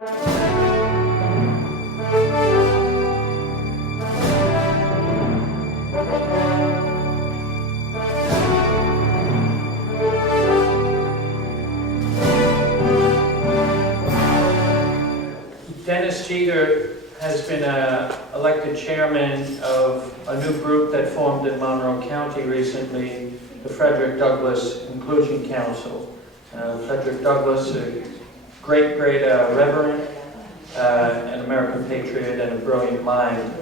Dennis Jeter has been elected chairman of a new group that formed in Monroe County recently, the Frederick Douglass Inclusion Council. Frederick Douglass, a great reverend, an American patriot, and a brilliant mind.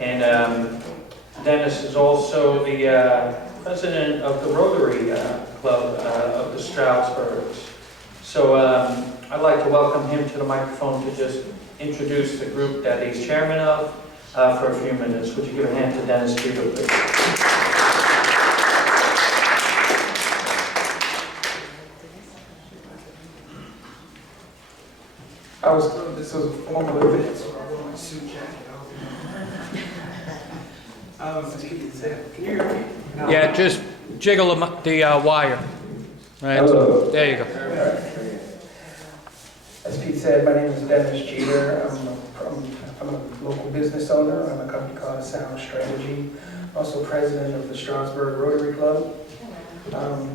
And Dennis is also the president of the Rotary Club of the Stroudsburgs. So I'd like to welcome him to the microphone to just introduce the group that he's chairman of for a few minutes. Would you give a hand to Dennis Jeter, please? This was a formal event, so I wore my suit jacket. Can you hear me? No. Yeah, just jiggle the wire. Right. Hello. There you go. As Pete said, my name is Dennis Jeter. I'm a local business owner. I'm a company called Sound Strategy. Also president of the Stroudsburg Rotary Club.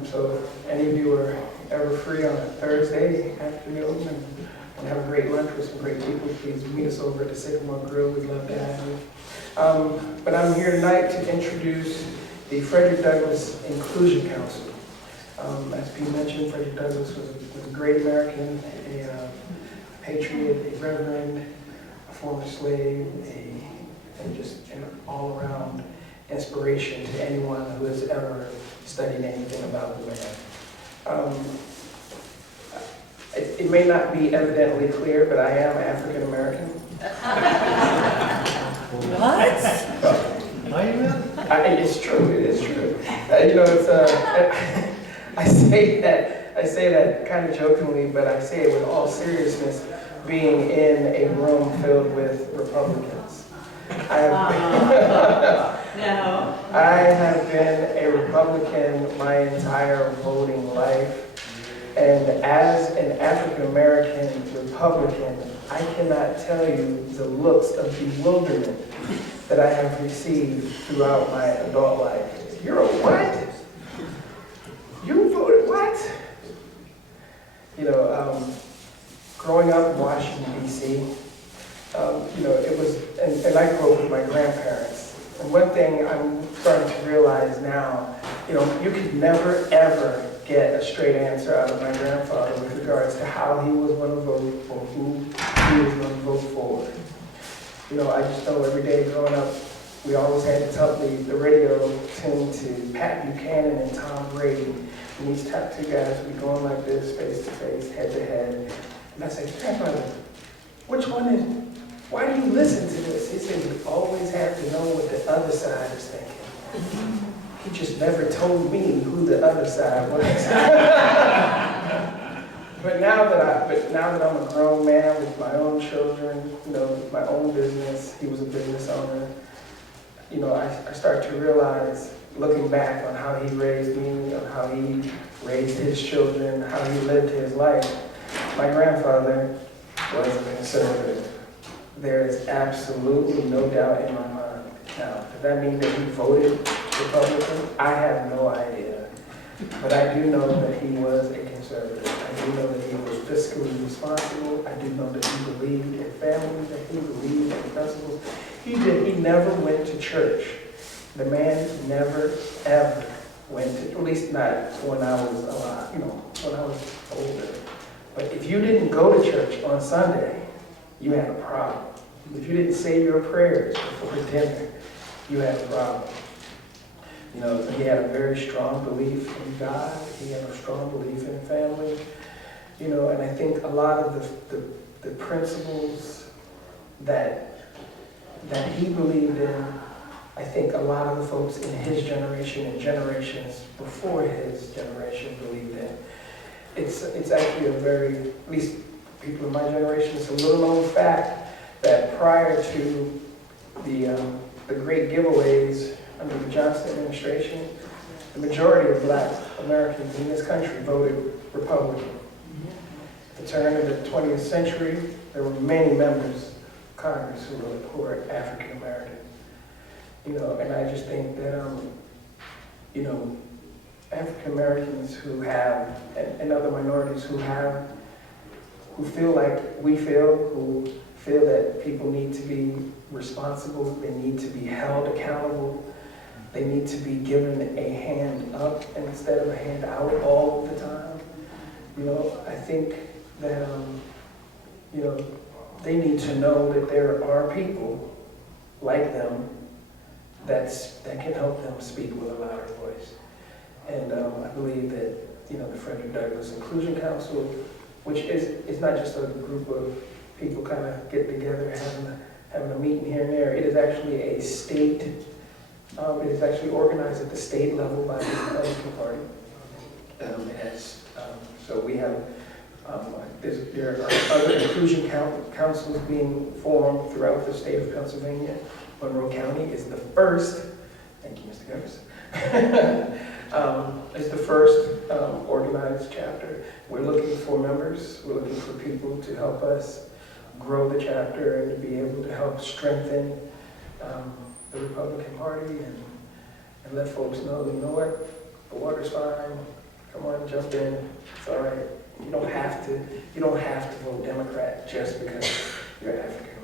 So if any of you are ever free on a Thursday afternoon and have a great lunch with some great people, please meet us over at the Sycamore Grill. We'd love to have you. But I'm here tonight to introduce the Frederick Douglass Inclusion Council. As Pete mentioned, Frederick Douglass was a great American, a patriot, a reverend, a former slave, and just an all-around inspiration to anyone who has ever studied anything about the man. It may not be evidently clear, but I am African American. What? Are you really? It's true. It is true. It's I say that kind of jokingly, but I say it with all seriousness, being in a room filled with Republicans. I have been a Republican my entire voting life, and as an African American Republican, I cannot tell you the looks of bewilderment that I have received throughout my adult life. You're a what? You voted what? Growing up in Washington, D.C., it was, and I grew up with my grandparents. And one thing I'm starting to realize now, you could never, ever get a straight answer out of my grandfather with regards to how he was going to vote or who he was going to vote for. I just know every day growing up, we always had to tell the radio tuned to Pat Buchanan and Tom Brady. And these top two guys would be going like this, face to face, head to head. And I said, Grandfather, which one is it? Why do you listen to this? He said, you always have to know what the other side is thinking. He just never told me who the other side was. But now that I'm a grown man with my own children, my own business, he was a business owner, I start to realize, looking back on how he raised me, on how he raised his children, how he lived his life, my grandfather was a conservative. There is absolutely no doubt in my mind. Now, does that mean that he voted Republican? I have no idea. But I do know that he was a conservative. I do know that he was fiscally responsible. I do know that he believed in family, that he believed in principles. He never went to church. The man never, ever went to, at least not when I was alive, when I was older. But if you didn't go to church on Sunday, you had a problem. If you didn't say your prayers before dinner, you had a problem. He had a very strong belief in God. He had a strong belief in family. And I think a lot of the principles that he believed in, I think a lot of the folks in his generation and generations before his generation believed in. It's actually a very, at least people in my generation, it's a little known fact that prior to the great giveaways under the Johnson administration, the majority of Black Americans in this country voted Republican. The the turn of the 20th century, there were many members of Congress who were African American. You know, and I just think that, you know, African Americans who have, and other minorities who feel like we feel, who feel that people need to be responsible, they need to be held accountable, they need to be given a hand up instead of a hand out all the time. You know, I think that, you know, they need to know that there are people like them that can help them speak with a louder voice. And I believe that, you know, the Frederick Douglass Inclusion Council, which is not just a group of people kind of getting together, having a meeting here and there. It is actually a state, it is actually organized at the state level by the T.E.A.Party. So we have, there are other inclusion councils being formed throughout the state of Pennsylvania. Monroe County is the first, thank you, Mr. Jefferson, is the first organized chapter. We're looking for members. We're looking for people to help us grow the chapter and to be able to help strengthen the Republican Party and let folks know, you know what, the water's fine. Come on, jump in. It's all right. You don't have to vote Democrat just because you're African.